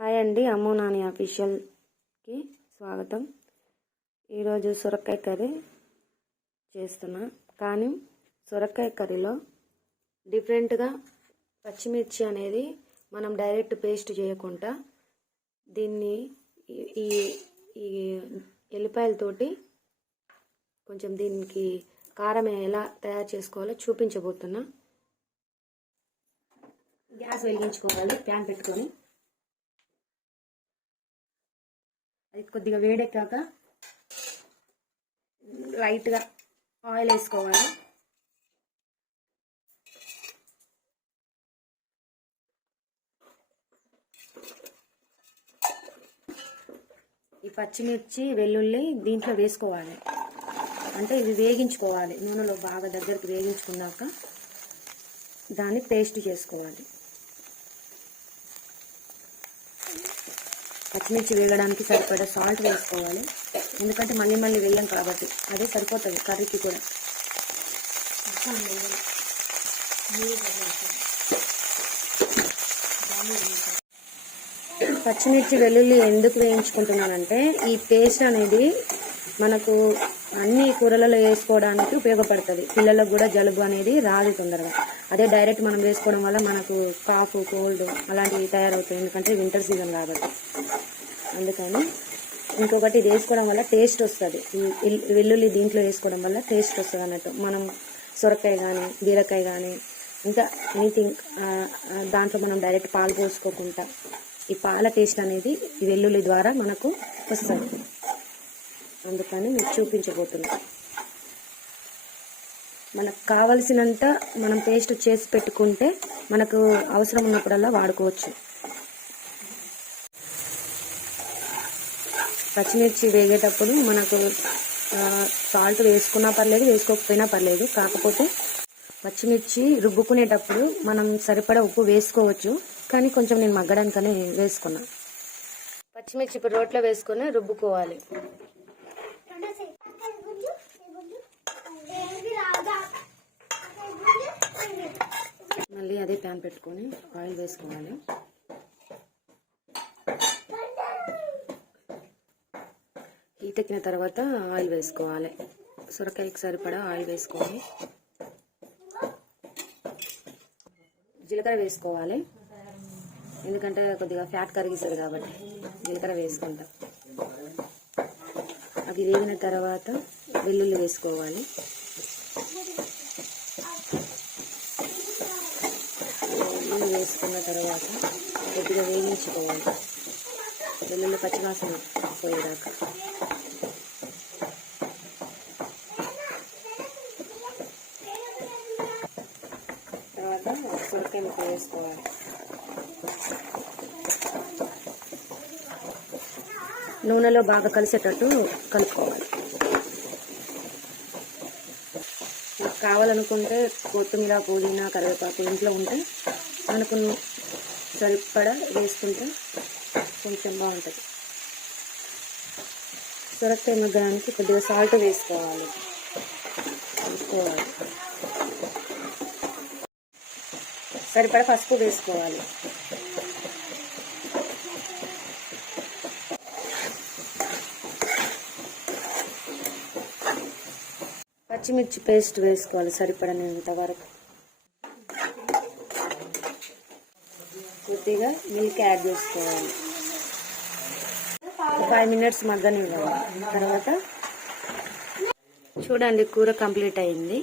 Hi అండి అమ్మో నాని అఫీషియల్కి స్వాగతం. ఈరోజు సొరకాయ కర్రీ చేస్తున్నా. కానీ సొరకాయ కర్రీలో డిఫరెంట్గా పచ్చిమిర్చి అనేది మనం డైరెక్ట్ పేస్ట్ చేయకుండా దీన్ని ఈ- ఈ ఈ ఎల్లిపాయలతోటి కొంచెం దీనికి కారం ఎలా తయారు చేసుకోవాలో చూపించబోతున్నా. గ్యాస్ వెలిగించుకోవాలి ప్యాన్ పెట్టుకొని. అది కొద్దిగా వేడెక్కాక లైట్గా ఆయిల్ వేసుకోవాలి. ఈ పచ్చిమిర్చి వెల్లుల్లి దీంట్లో వేసుకోవాలి. అంటే ఇవి వేగించుకోవాలి. నూనెలో బాగా దగ్గరికి వేగించుకున్నాక దాన్ని పేస్ట్ చేసుకోవాలి. పచ్చిమిర్చి వేగడానికి సరిపడే సాల్ట్ వేసుకోవాలి. ఎందుకంటే మళ్ళీ మళ్ళీ వేయం కాబట్టి అదే సరిపోతుంది కర్రీకి కూడా. పచ్చిమిర్చి వెల్లుల్లి ఎందుకు వేయించుకుంటున్నానంటే ఈ పేస్ట్ అనేది మనకు అన్ని కూరలలో వేసుకోవడానికి ఉపయోగపడుతుంది. పిల్లలకు కూడా జలుబు అనేది రాదు తొందరగా. అదే డైరెక్ట్ మనం వేసుకోవడం వల్ల మనకు కాఫ్ కోల్డ్ అలాంటివి తయారవుతాయి. ఎందుకంటే వింటర్ సీజన్ కాబట్టి. అందుకని ఇంకొకటి ఇది వేసుకోవడం వల్ల టేస్ట్ వస్తుంది. ఈ వెల్లుల్లి దీంట్లో వేసుకోవడం వల్ల టేస్ట్ వస్తుంది అన్నట్టు. మనం సొరకాయ కానీ బీరకాయ కానీ ఇంకా ఎనీథింగ్ దాంట్లో మనం డైరెక్ట్ పాలు పోసుకోకుండా ఈ పాల టేస్ట్ అనేది ఈ వెల్లుల్లి ద్వారా మనకు వస్తుంది. అందుకని మీకు చూపించబోతున్నాం. మనకు కావలసినంత మనం పేస్ట్ చేసి పెట్టుకుంటే మనకు అవసరం ఉన్నప్పుడల్లా వాడుకోవచ్చు. పచ్చిమిర్చి వేగేటప్పుడు మనకు సాల్ట్ వేసుకున్నా పర్లేదు వేసుకోకపోయినా పర్లేదు. కాకపోతే పచ్చిమిర్చి రుబ్బుకునేటప్పుడు మనం సరిపడా ఉప్పు వేసుకోవచ్చు. కానీ కొంచెం నేను మగ్గడానికనే వేసుకున్నా. పచ్చిమిర్చి ఇప్పుడు రోట్లో వేసుకొని రుబ్బుకోవాలి. మళ్ళీ అదే ప్యాన్ పెట్టుకొని ఆయిల్ వేసుకోవాలి. ఎక్కిన తర్వాత ఆయిల్ వేసుకోవాలి. సొరకాయకి సరిపడా ఆయిల్ వేసుకోవాలి. జీలకర్ర వేసుకోవాలి. ఎందుకంటే కొద్దిగా ఫ్యాట్ కరిగిస్తుంది కాబట్టి జీలకర్ర వేసుకుంటాం. అవి వేగిన తర్వాత వెల్లుల్లి వేసుకోవాలి. వెల్లుల్లి వేసుకున్న తర్వాత కొద్దిగా వేగించుకోవాలి వెల్లుల్లి పచ్చివాసన పోయేదాకా. తర్వాత సొరకాయ ముక్క వేసుకోవాలి నూనెలో బాగా కలిసేటట్టు కలుపుకోవాలి. నాకు కావాలనుకుంటే కొత్తిమీర పుదీనా కరివేపాకు ఇంట్లో ఉంటే మనకు సరిపడా వేసుకుంటే కొంచెం బాగుంటుంది. సొరకాయ మగ్గడానికి కొద్దిగా సాల్ట్ వేసుకోవాలి. వేసుకోవాలి. సరిపడ పసుపు వేసుకోవాలి. పచ్చిమిర్చి పేస్ట్ వేసుకోవాలి సరిపడినంత వరకు కొద్దిగా మిల్క్ యాడ్ చేసుకోవాలి. ఫైవ్ మినిట్స్ మగ్గనివ్వాలి. తర్వాత చూడండి కూర కంప్లీట్ అయింది.